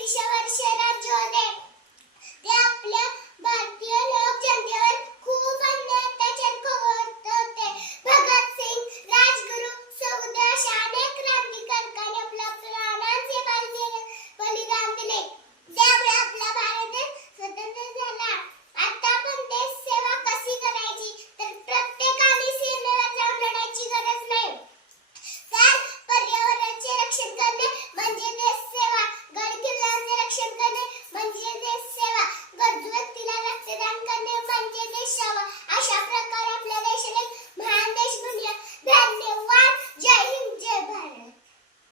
વિશે વર્ષે રજો